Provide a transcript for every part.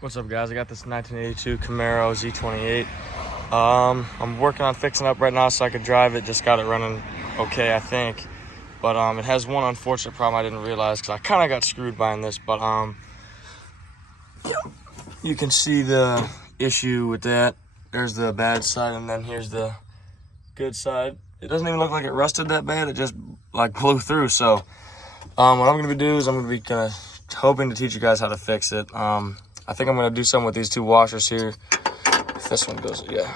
What's up, guys? I got this 1982 Comaro Z28. I'm working on fixing it up right now so I could drive it. Just got it running okay, I think. But it has one unfortunate problem I didn't realize because I kind of got screwed buying this. But yeah, you can see the issue with that. There's the bad side, and then here's the good side. It doesn't even look like it rusted that bad. It just like blew through. So what I'm gonna do is I'm gonna be hoping to teach you guys how to fix it. I think I'm gonna do something with these two washers here. If this one goes, yeah.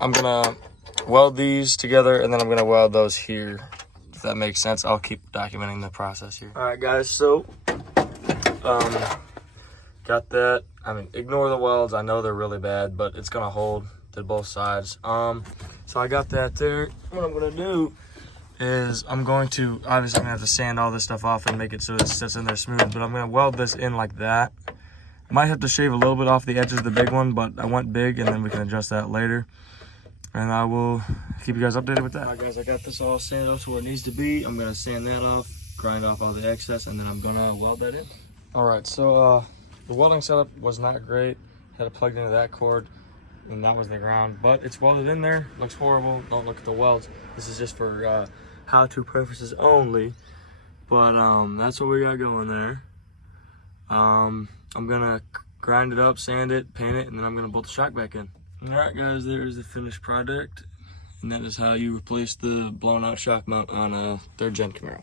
I'm gonna weld these together and then I'm gonna weld those here. If that makes sense, I'll keep documenting the process here. All right, guys, so got that. I mean, ignore the welds. I know they're really bad, but it's gonna hold to both sides. So I got that there. What I'm gonna do is I'm obviously gonna have to sand all this stuff off and make it so it sits in there smooth, but I'm gonna weld this in like that. Might have to shave a little bit off the edges of the big one, but I went big and then we can adjust that later. And I will keep you guys updated with that. All right, guys, I got this all sanded up to where it needs to be. I'm gonna sand that off, grind off all the excess, and then I'm gonna weld that in. All right, so the welding setup was not great. Had it plugged into that cord, and that was the ground, but it's welded in there. Looks horrible. Don't look at the welds. This is just for how-to purposes only. But that's what we got going there. I'm gonna grind it up, sand it, paint it, and then I'm gonna bolt the shock back in. All right, guys, there's the finished product, and that is how you replace the blown out shock mount on a 3rd gen Comaro.